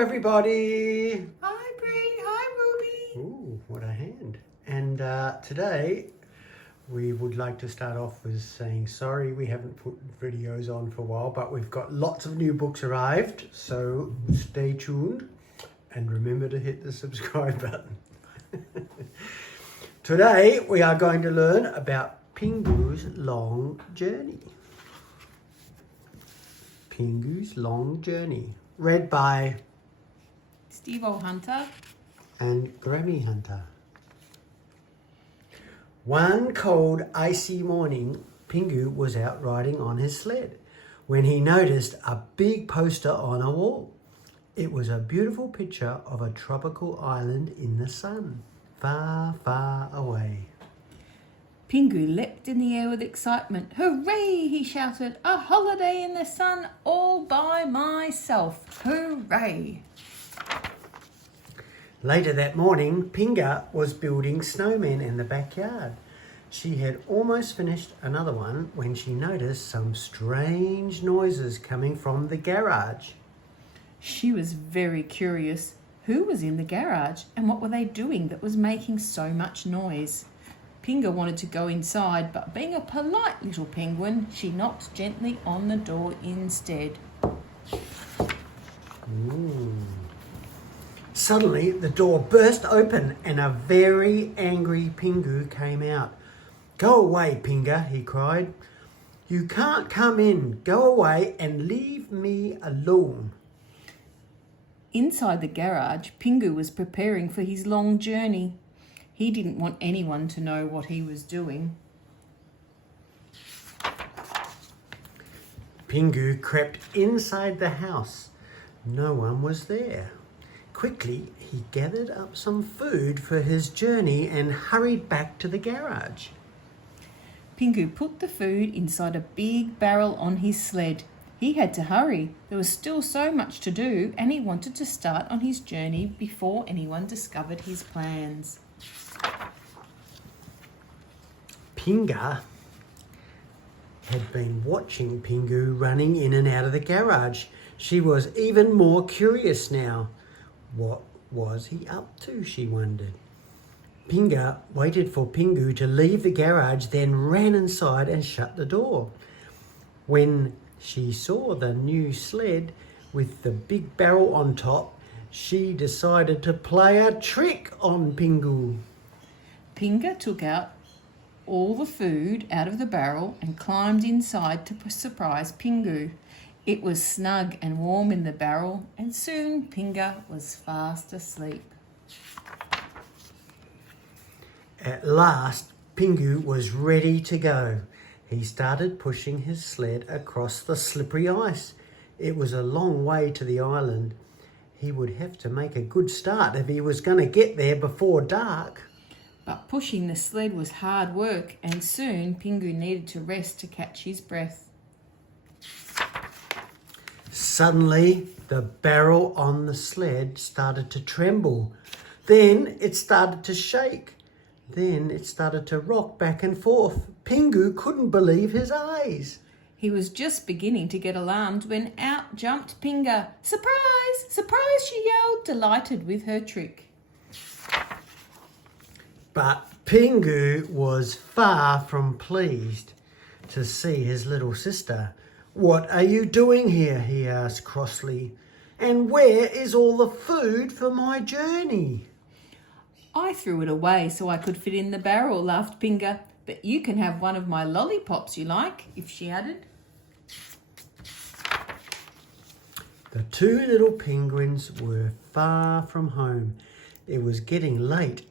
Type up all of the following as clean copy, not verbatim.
Everybody! Hi Bree, hi Ruby. Ooh, what a hand. And today we would like to start off with saying sorry we haven't put videos on for a while, but we've got lots of new books arrived, so stay tuned and remember to hit the subscribe button. Today we are going to learn about Pingu's Long Journey. Pingu's Long Journey, read by Steve Hunter and Grammy Hunter. One cold, icy morning, Pingu was out riding on his sled when he noticed a big poster on a wall. It was a beautiful picture of a tropical island in the sun, far, far away. Pingu leapt in the air with excitement. Hooray, he shouted. A holiday in the sun all by myself. Hooray. Later that morning, Pinga was building snowmen in the backyard. She had almost finished another one when she noticed some strange noises coming from the garage. She was very curious. Who was in the garage and what were they doing that was making so much noise? Pinga wanted to go inside, but being a polite little penguin, she knocked gently on the door instead. Suddenly, the door burst open and a very angry Pingu came out. "Go away, Pinga," he cried. "You can't come in. Go away and leave me alone." Inside the garage, Pingu was preparing for his long journey. He didn't want anyone to know what he was doing. Pingu crept inside the house. No one was there. Quickly, he gathered up some food for his journey and hurried back to the garage. Pingu put the food inside a big barrel on his sled. He had to hurry. There was still so much to do, and he wanted to start on his journey before anyone discovered his plans. Pinga had been watching Pingu running in and out of the garage. She was even more curious now. What was he up to, she wondered. Pinga waited for Pingu to leave the garage, then ran inside and shut the door. When she saw the new sled with the big barrel on top, she decided to play a trick on Pingu. Pinga took out all the food out of the barrel and climbed inside to surprise Pingu. It was snug and warm in the barrel, and soon Pinga was fast asleep. At last, Pingu was ready to go. He started pushing his sled across the slippery ice. It was a long way to the island. He would have to make a good start if he was going to get there before dark. But pushing the sled was hard work, and soon Pingu needed to rest to catch his breath. Suddenly, the barrel on the sled started to tremble. Then it started to shake. Then it started to rock back and forth. Pingu couldn't believe his eyes. He was just beginning to get alarmed when out jumped Pinga. "Surprise! Surprise!" she yelled, delighted with her trick. But Pingu was far from pleased to see his little sister. "What are you doing here?" he asked crossly. "And where is all the food for my journey?" "I threw it away so I could fit in the barrel," laughed Pinga. "But you can have one of my lollipops you like," she added. The two little penguins were far from home. It was getting late.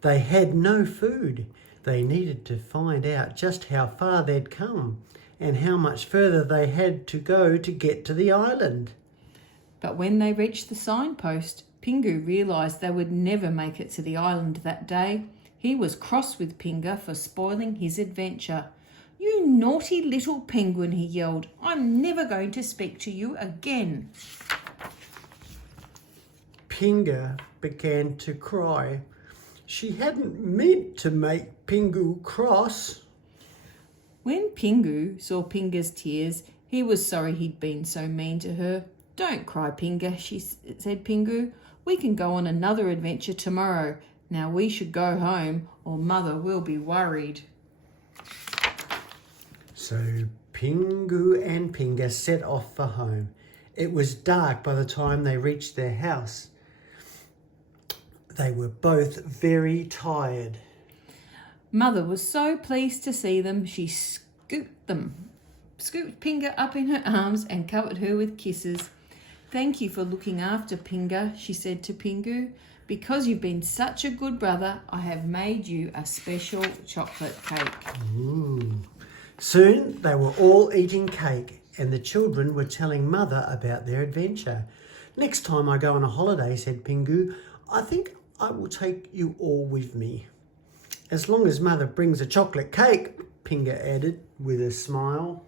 They had no food. They needed to find out just how far they'd come and how much further they had to go to get to the island. But when they reached the signpost, Pingu realised they would never make it to the island that day. He was cross with Pinga for spoiling his adventure. "You naughty little penguin," he yelled. "I'm never going to speak to you again." Pinga began to cry. She hadn't meant to make Pingu cross. When Pingu saw Pinga's tears, he was sorry he'd been so mean to her. Don't cry, Pinga, said Pingu. We can go on another adventure tomorrow. Now we should go home or Mother will be worried. So Pingu and Pinga set off for home. It was dark by the time they reached their house. They were both very tired. Mother was so pleased to see them, she scooped Pinga up in her arms and covered her with kisses. Thank you for looking after Pinga, she said to Pingu. Because you've been such a good brother, I have made you a special chocolate cake. Ooh. Soon they were all eating cake and the children were telling Mother about their adventure. Next time I go on a holiday, said Pingu, I think I will take you all with me. As long as Mother brings a chocolate cake, Pinga added with a smile.